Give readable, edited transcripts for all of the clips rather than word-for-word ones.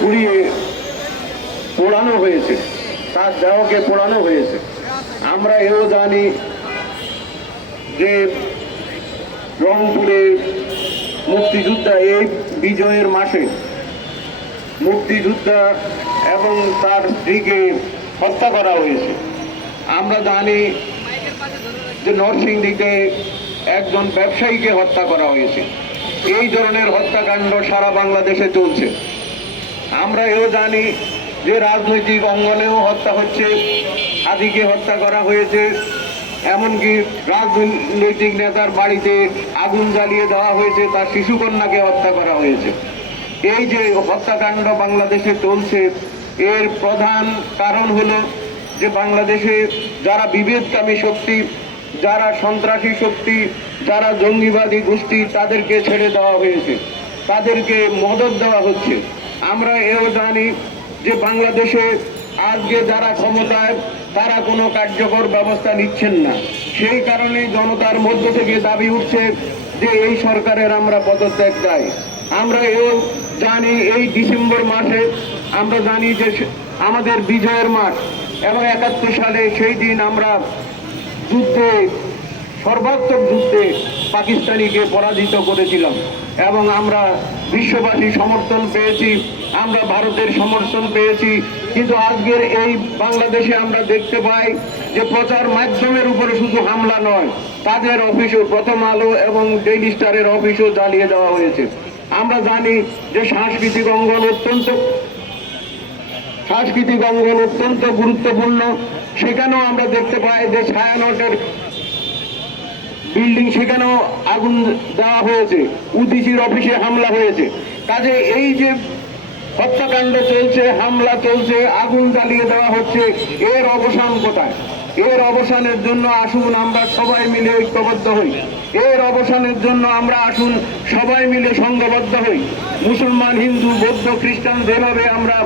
পুড়িয়ে পোড়ানো হয়েছে, তার দেহকে পোড়ানো হয়েছে। আমরা এও জানি যে রংপুরে মুক্তিযোদ্ধা এই বিজয়ের মাসে মুক্তিযোদ্ধা এবং তার স্ত্রীকে হত্যা করা হয়েছে। আমরা জানি যে নরসিংদীতে একজন ব্যবসায়ীকে হত্যা করা হয়েছে। এই ধরনের হত্যাকাণ্ড সারা বাংলাদেশে চলছে। আমরা এও জানি যে রাজনৈতিক অঙ্গনেও হত্যা হচ্ছে, আদিকে হত্যা করা হয়েছে, এমনকি রাজনৈতিক নেতার বাড়িতে আগুন জ্বালিয়ে দেওয়া হয়েছে, তার শিশুকন্যাকে হত্যা করা হয়েছে। এই যে হত্যাকাণ্ড বাংলাদেশে চলছে, এর প্রধান কারণ হলো যে বাংলাদেশে যারা বিভেদকামী শক্তি, যারা সন্ত্রাসী শক্তি, যারা জঙ্গিবাদী গোষ্ঠী, তাদেরকে ছেড়ে দেওয়া হয়েছে, তাদেরকে মদত দেওয়া হচ্ছে। আমরা এও জানি যে বাংলাদেশে আজকে যারা ক্ষমতায়, তারা কোনো কার্যকর ব্যবস্থা নিচ্ছেন না। সেই কারণে জনতার মধ্য থেকে দাবি উঠছে যে এই সরকারের আমরা পদত্যাগ চাই। আমরা এও জানি এই ডিসেম্বর মাসে আমরা জানি যে আমাদের বিজয়ের মাস, এবং ৭১ সালে সেই দিন আমরা যুদ্ধে, সর্বাত্মক যুদ্ধে পাকিস্তানিকে পরাজিত করেছিলাম এবং আমরা বিশ্ববাসী সমর্থন পেয়েছি, আমরা ভারতের সমর্থন পেয়েছি। কিন্তু আজকের এই বাংলাদেশে আমরা দেখতে পাই যে প্রচার মাধ্যমের উপরে শুধু হামলা নয়, তাদের অফিসও, প্রথম আলো এবং ডেইলি স্টারের অফিসও জ্বালিয়ে দেওয়া হয়েছে। আমরা জানি যে সাংস্কৃতিক অঙ্গন অত্যন্ত গুরুত্বপূর্ণ। সেখানেও আমরা দেখতে পাই যে ছায়ানটের বিল্ডিং, সেখানেও আগুন দেওয়া হয়েছে, উদিচির অফিসে হামলা হয়েছে। কাজে এই যে হত্যাকাণ্ড চলছে, হামলা চলছে, আগুন জ্বালিয়ে দেওয়া হচ্ছে, এর অবসান কোথায়? এর অবসানের জন্য আসুন আমরা সবাই মিলে ঐক্যবদ্ধ হই। এর অবসানের জন্য আমরা আসুন সবাই মিলে সংঘবদ্ধ হই। মুসলমান, হিন্দু, বৌদ্ধ, খ্রিস্টান, যেভাবে আমরা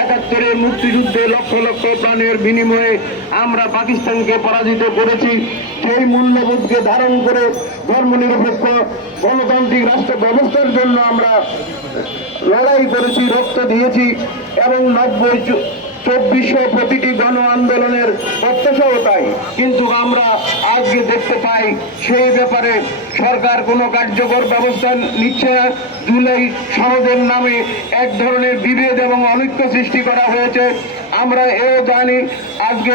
৭১-এর মুক্তিযুদ্ধে লক্ষ লক্ষ প্রাণের বিনিময়ে আমরা পাকিস্তানকে পরাজিত করেছি, সেই মূল্যবোধকে ধারণ করে ধর্মনিরপেক্ষ গণতান্ত্রিক রাষ্ট্র ব্যবস্থার জন্য আমরা লড়াই করেছি, রক্ত দিয়েছি এবং ৯০-২৪০০ প্রতিটি গণ আন্দোলনের প্রত্যাশাও তাই। কিন্তু আমরা আজকে দেখতে পাই সেই ব্যাপারে সরকার কোনো কার্যকর ব্যবস্থা নিচ্ছে না। জুলাই সনদের নামে এক ধরনের বিভেদ এবং অনৈক্য সৃষ্টি করা হয়েছে। আমরা এও জানি আজকে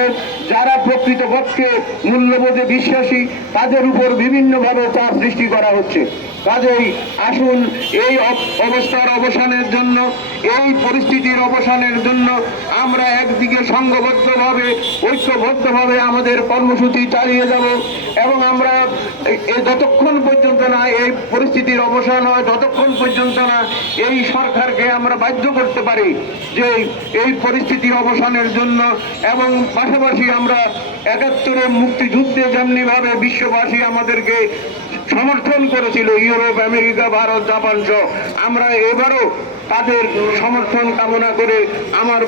যারা প্রকৃতপক্ষে মূল্যবোধে বিশ্বাসী, তাদের উপর বিভিন্নভাবে চাপ সৃষ্টি করা হচ্ছে। কাজেই আসুন এই অবস্থার অবসানের জন্য, এই পরিস্থিতির অবসানের জন্য আমরা একদিকে সংঘবদ্ধভাবে, ঐক্যবদ্ধভাবে আমাদের কর্মসূচি চালিয়ে যাব এবং আমরা যতক্ষণ পর্যন্ত না এই পরিস্থিতির অবসান হয়, যতক্ষণ পর্যন্ত না এই সরকারকে আমরা বাধ্য করতে পারি যে এই পরিস্থিতির অবসানের জন্য, এবং পাশাপাশি আমরা ৭১-এর মুক্তিযুদ্ধে যেমনিভাবে বিশ্ববাসী আমাদেরকে সমর্থন করেছিল, ইউরোপ, আমেরিকা, ভারত, জাপান সহ, আমরা এবারও তাদের সমর্থন কামনা করে আমার